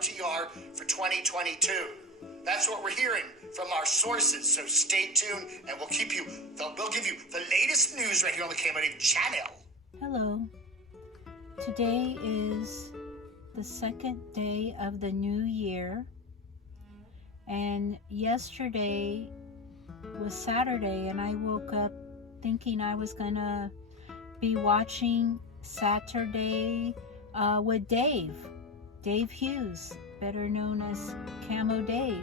RTR for 2022. That's what we're hearing from our sources, so stay tuned and we'll give you the latest news right here on the Camo Dave channel. Hello. Today is the second day of the new year, and yesterday was Saturday, and I woke up thinking I was gonna be watching Saturday with Dave Hughes, better known as Camo Dave,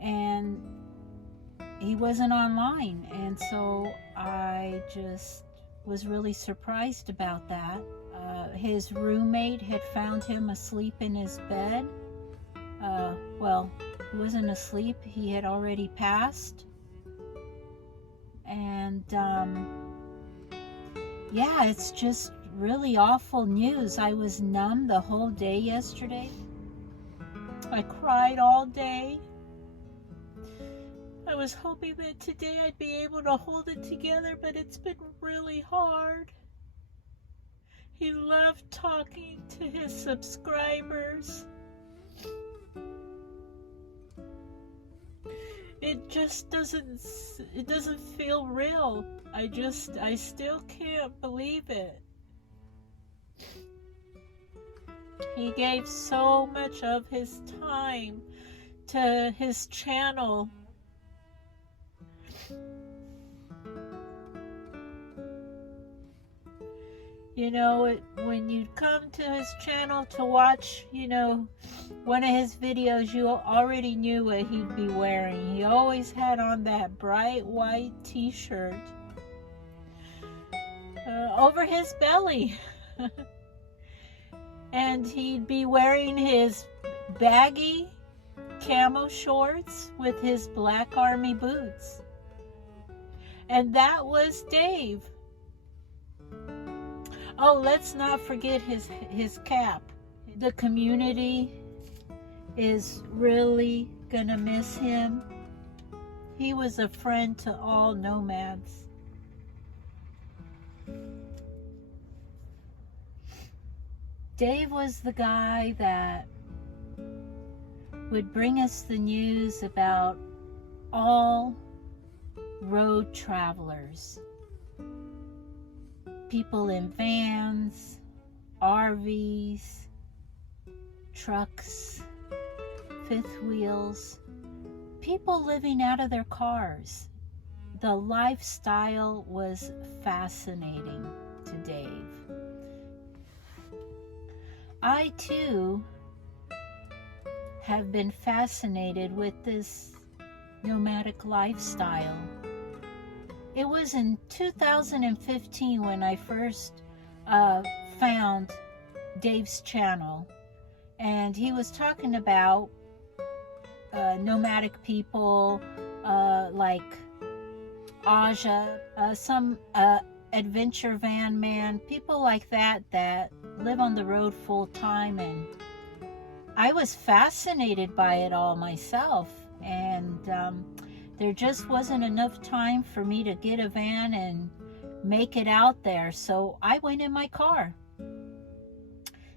and he wasn't online, and so I just was really surprised about that. His roommate had found him asleep in his bed. Well, he wasn't asleep, he had already passed. And yeah, it's just really awful news. I was numb the whole day yesterday. I cried all day. I was hoping that today I'd be able to hold it together, but it's been really hard. He loved talking to his subscribers. It just doesn't feel real. I still can't believe it. He gave so much of his time to his channel. You know, when you come to his channel to watch, you know, one of his videos, you already knew what he'd be wearing. He always had on that bright white t-shirt over his belly. And he'd be wearing his baggy camo shorts with his black army boots. And that was Dave. Oh, let's not forget his cap. The community is really gonna miss him. He was a friend to all nomads. Dave was the guy that would bring us the news about all road travelers. People in vans, RVs, trucks, fifth wheels, people living out of their cars. The lifestyle was fascinating to Dave. I too have been fascinated with this nomadic lifestyle. It was in 2015 when I first found Dave's channel, and he was talking about nomadic people like Aja, some adventure van man, people like that live on the road full time, and I was fascinated by it all myself, and there just wasn't enough time for me to get a van and make it out there, so I went in my car.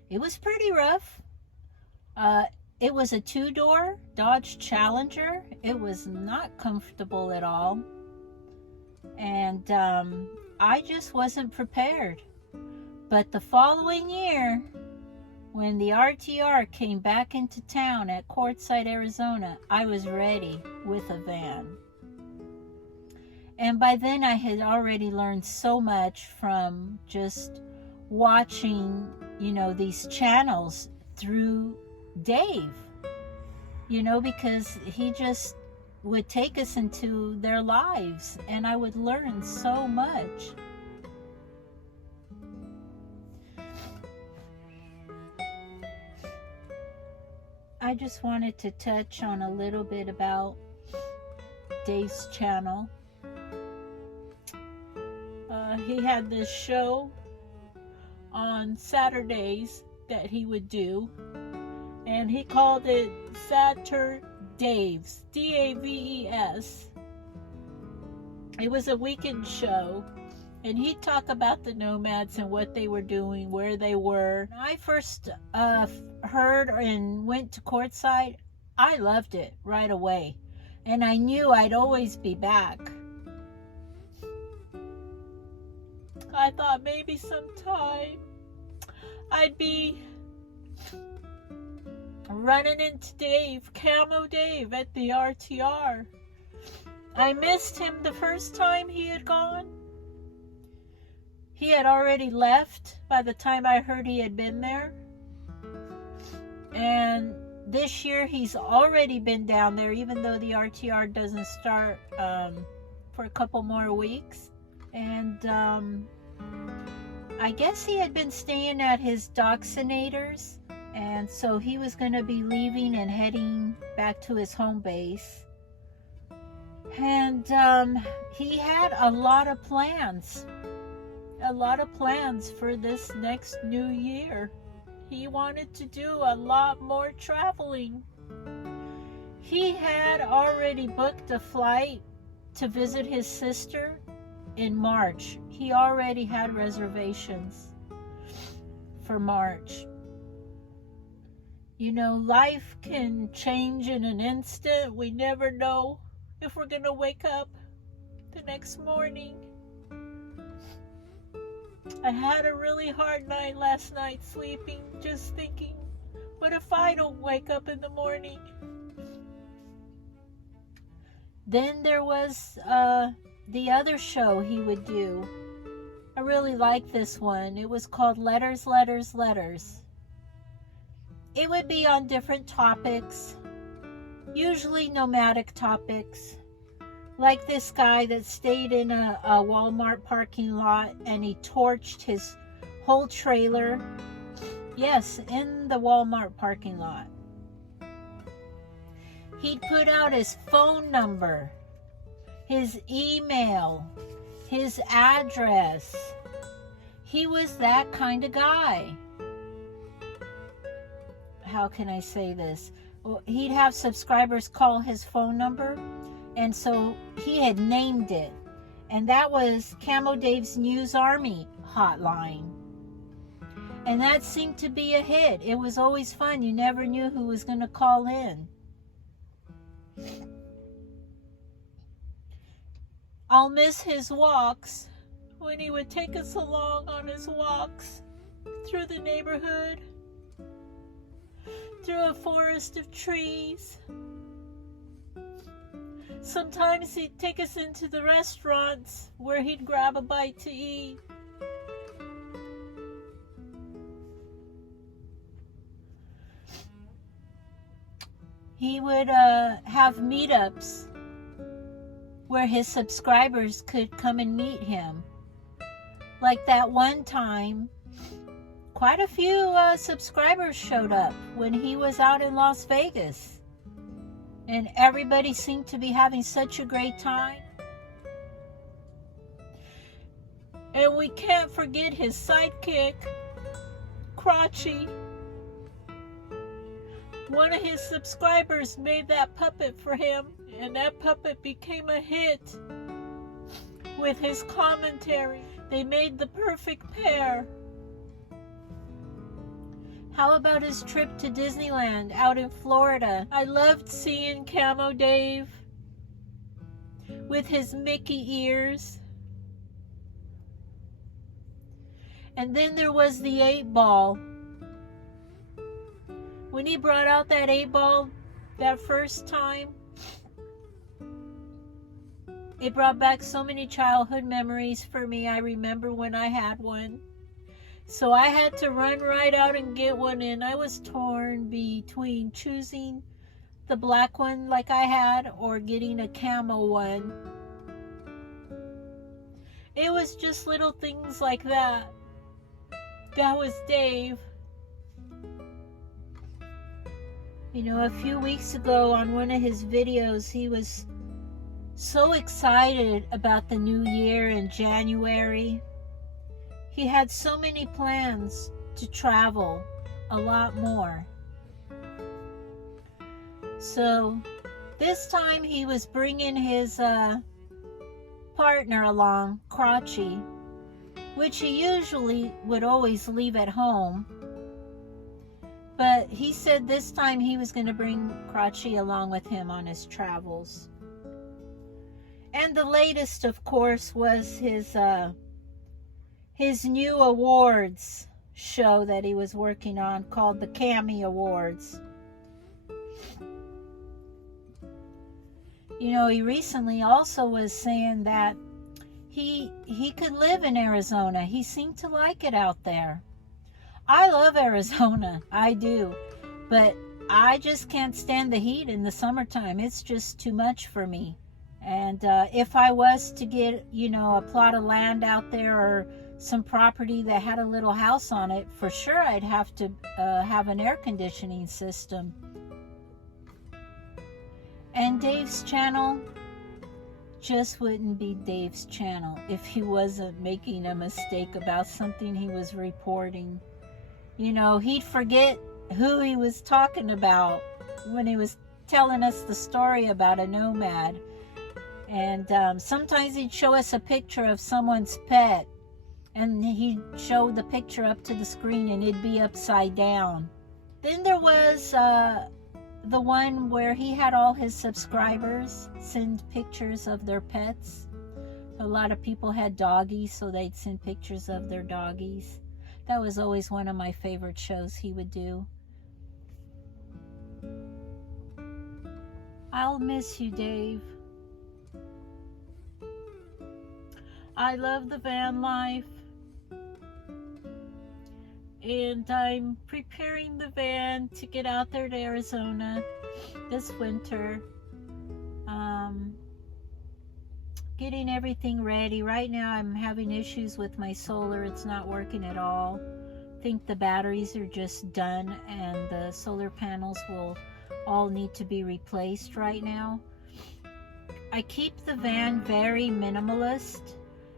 It was pretty rough. It was a two-door Dodge Challenger. It was not comfortable at all, and I just wasn't prepared. But the following year, when the RTR came back into town at Quartzsite, Arizona, I was ready with a van. And by then I had already learned so much from just watching, you know, these channels through Dave, you know, because he just would take us into their lives, and I would learn so much. I just wanted to touch on a little bit about Dave's channel. He had this show on Saturdays that he would do, and he called it Saturdaves, D-A-V-E-S. It was a weekend show, And he'd talk about the Nomads and what they were doing, where they were. When I first heard and went to courtside, I loved it right away. And I knew I'd always be back. I thought maybe sometime I'd be running into Dave, Camo Dave, at the RTR. I missed him the first time he had gone. He had already left by the time I heard he had been there. And this year he's already been down there, even though the RTR doesn't start for a couple more weeks. And I guess he had been staying at his Dachshundators, and so he was going to be leaving and heading back to his home base. And he had a lot of plans for this next new year. He wanted to do a lot more traveling. He had already booked a flight to visit his sister in March. He already had reservations for March. You know, life can change in an instant. We never know if we're going to wake up the next morning. I had a really hard night last night sleeping, just thinking, what if I don't wake up in the morning? Then there was the other show he would do. I really liked this one. It was called Letters, Letters, Letters. It would be on different topics, usually nomadic topics. Like this guy that stayed in a Walmart parking lot and he torched his whole trailer. Yes, in the Walmart parking lot. He'd put out his phone number, his email, his address. He was that kind of guy. How can I say this? Well, he'd have subscribers call his phone number, and so he had named it. And that was Camo Dave's News Army hotline. And that seemed to be a hit. It was always fun. You never knew who was going to call in. I'll miss his walks, when he would take us along on his walks through the neighborhood, through a forest of trees. Sometimes he'd take us into the restaurants where he'd grab a bite to eat. He would have meetups where his subscribers could come and meet him. Like that one time, quite a few subscribers showed up when he was out in Las Vegas. And everybody seemed to be having such a great time. And we can't forget his sidekick, Crotchy. One of his subscribers made that puppet for him, and that puppet became a hit with his commentary. They made the perfect pair. How about his trip to Disneyland out in Florida? I loved seeing Camo Dave with his Mickey ears. And then there was the 8-ball. When he brought out that 8-ball that first time, it brought back so many childhood memories for me. I remember when I had one. So I had to run right out and get one, and I was torn between choosing the black one like I had or getting a camo one. It was just little things like that. That was Dave. You know, a few weeks ago on one of his videos, he was so excited about the new year in January. He had so many plans to travel a lot more. So this time he was bringing his partner along, Crotchy, which he usually would always leave at home. But he said this time he was going to bring Crotchy along with him on his travels. And the latest, of course, was his new awards show that he was working on called the Camo Awards. You know, he recently also was saying that he could live in Arizona. He seemed to like it out there. I love Arizona, I do, but I just can't stand the heat in the summertime. It's just too much for me. And if I was to get, you know, a plot of land out there or some property that had a little house on it, for sure I'd have to have an air conditioning system. And Dave's channel just wouldn't be Dave's channel if he wasn't making a mistake about something he was reporting. You know, he'd forget who he was talking about when he was telling us the story about a nomad. And sometimes he'd show us a picture of someone's pet, and he'd show the picture up to the screen and it'd be upside down. Then there was the one where he had all his subscribers send pictures of their pets. A lot of people had doggies, so they'd send pictures of their doggies. That was always one of my favorite shows he would do. I'll miss you, Dave. I love the van life. And I'm preparing the van to get out there to Arizona this winter. Getting everything ready. Right now I'm having issues with my solar. It's not working at all. I think the batteries are just done and the solar panels will all need to be replaced right now. I keep the van very minimalist,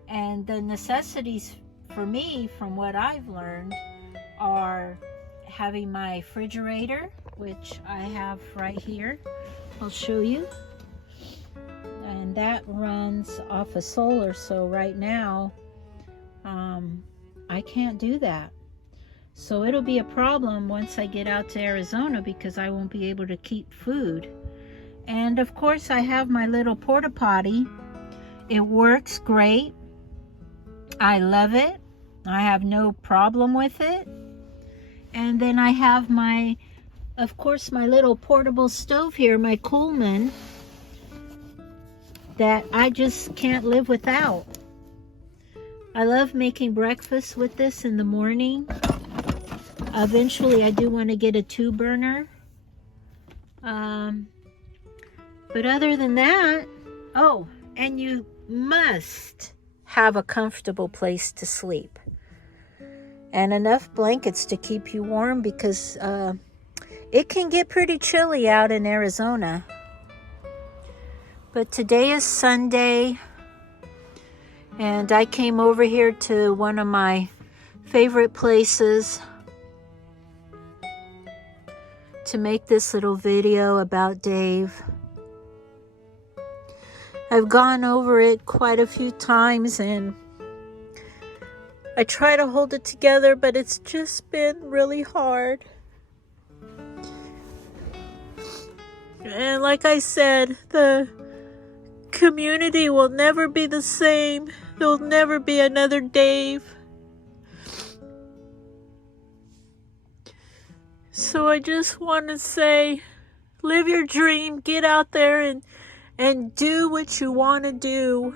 and the necessities for me, from what I've learned, are having my refrigerator, which I have right here. I'll show you. And that runs off of solar, so right now I can't do that. So it'll be a problem once I get out to Arizona because I won't be able to keep food. And of course I have my little porta potty. It works great. I love it. I have no problem with it. And then I have my, of course, my little portable stove here, my Coleman, that I just can't live without. I love making breakfast with this in the morning. Eventually I do want to get a 2-burner. But other than that, oh, and you must have a comfortable place to sleep. And enough blankets to keep you warm because it can get pretty chilly out in Arizona. But today is Sunday, and I came over here to one of my favorite places to make this little video about Dave. I've gone over it quite a few times and I try to hold it together, but it's just been really hard. And like I said, the community will never be the same. There'll never be another Dave. So I just want to say, live your dream, get out there and do what you want to do.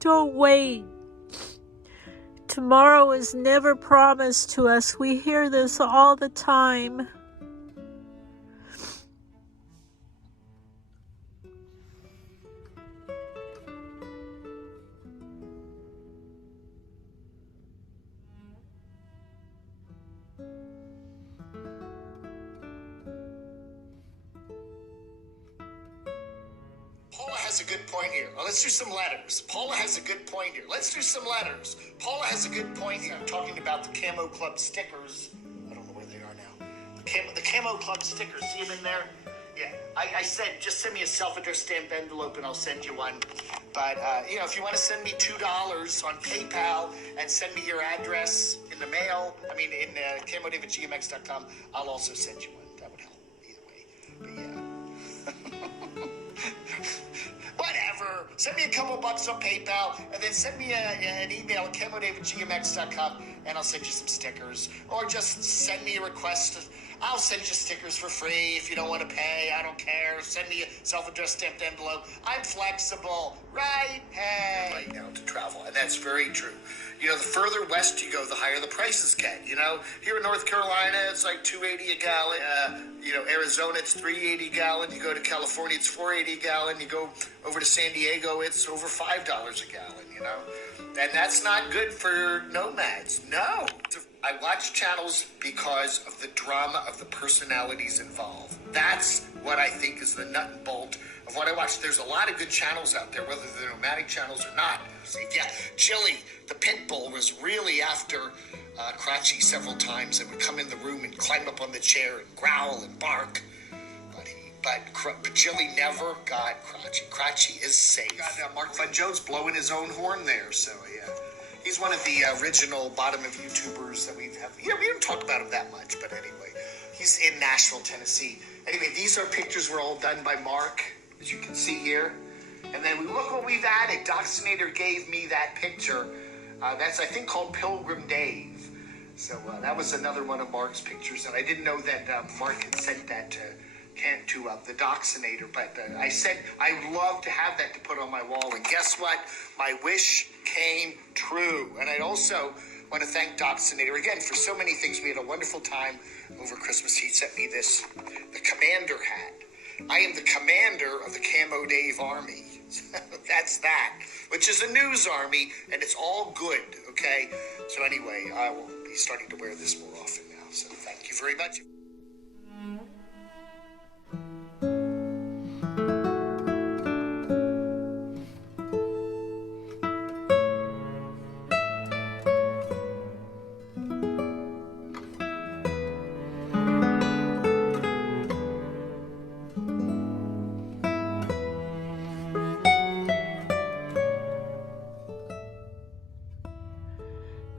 Don't wait. Tomorrow is never promised to us. We hear this all the time. Paula has a good point here. Well, let's do some letters. Paula has a good point here. Let's do some letters. Paula has a good point here. Talking about the Camo Club stickers. I don't know where they are now. The Camo Club stickers. See them in there? Yeah, I said just send me a self-addressed stamped envelope and I'll send you one. But, you know, if you want to send me $2 on PayPal and send me your address in the mail, I mean, in CamoDave@gmx.com, I'll also send you one. That would help either way. But yeah. Whatever. Send me a couple bucks on PayPal and then send me an email at CamoDave@gmx.com and I'll send you some stickers. Or just send me a request. I'll send you stickers for free if you don't want to pay. I don't care. Send me a self-addressed stamped envelope. I'm flexible, right? Hey. Right now to travel, and that's very true. You know, the further west you go, the higher the prices get. You know, here in North Carolina, it's like $2.80 a gallon. You know, Arizona, it's $3.80 a gallon. You go to California, it's $4.80 a gallon. You go over to San Diego, it's over $5 a gallon. You know, and that's not good for nomads. No. I watch channels because of the drama of the personalities involved. That's what I think is the nut and bolt of what I watch. There's a lot of good channels out there, whether they're nomadic channels or not. See, yeah, Chili, the pit bull, was really after Crotchy several times and would come in the room and climb up on the chair and growl and bark. But Chili never got Crotchy. Crotchy is safe. Got Mark Fun Jones blowing his own horn there, so yeah. He's one of the original bottom of YouTubers that we've had. You know, we don't talk about him that much, but anyway. He's in Nashville, Tennessee. Anyway, these are pictures were all done by Mark, as you can see here. And then look what we've added. Doxinator gave me that picture. That's, I think, called Pilgrim Dave. So that was another one of Mark's pictures. And I didn't know that Mark had sent that to the Doxinator, but I said I'd love to have that to put on my wall, and guess what? My wish came true. And I'd also want to thank Doxinator again for so many things. We had a wonderful time over Christmas. He sent me this, the commander hat. I am the commander of the Camo Dave Army. That's that, which is a news army, and it's all good, okay? So anyway, I will be starting to wear this more often now, so thank you very much.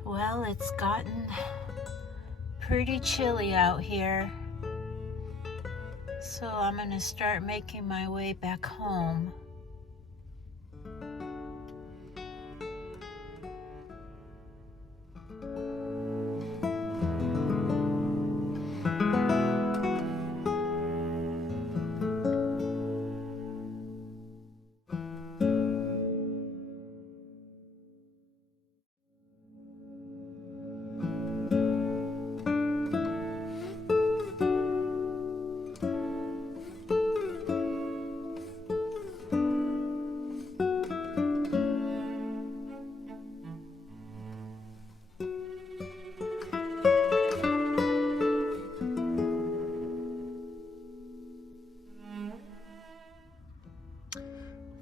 Well, it's gotten pretty chilly out here, so I'm gonna start making my way back home.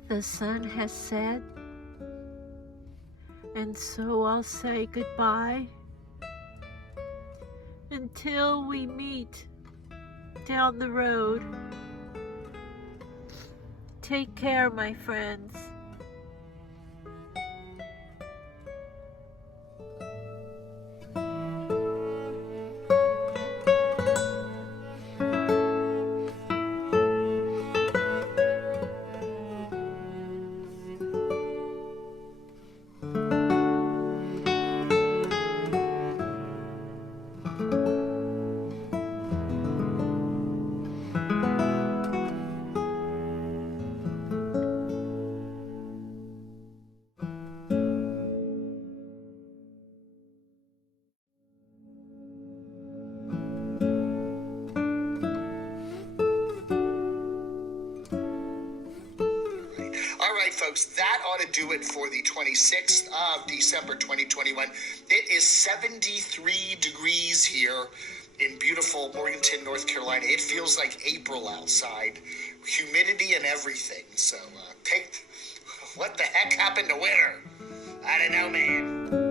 The sun has set, and so I'll say goodbye until we meet down the road. Take care, my friends. Folks, that ought to do it for the 26th of December 2021. It is 73 degrees here in beautiful Morganton, North Carolina. It feels like April outside. Humidity and everything. So, what the heck happened to winter? I don't know, man.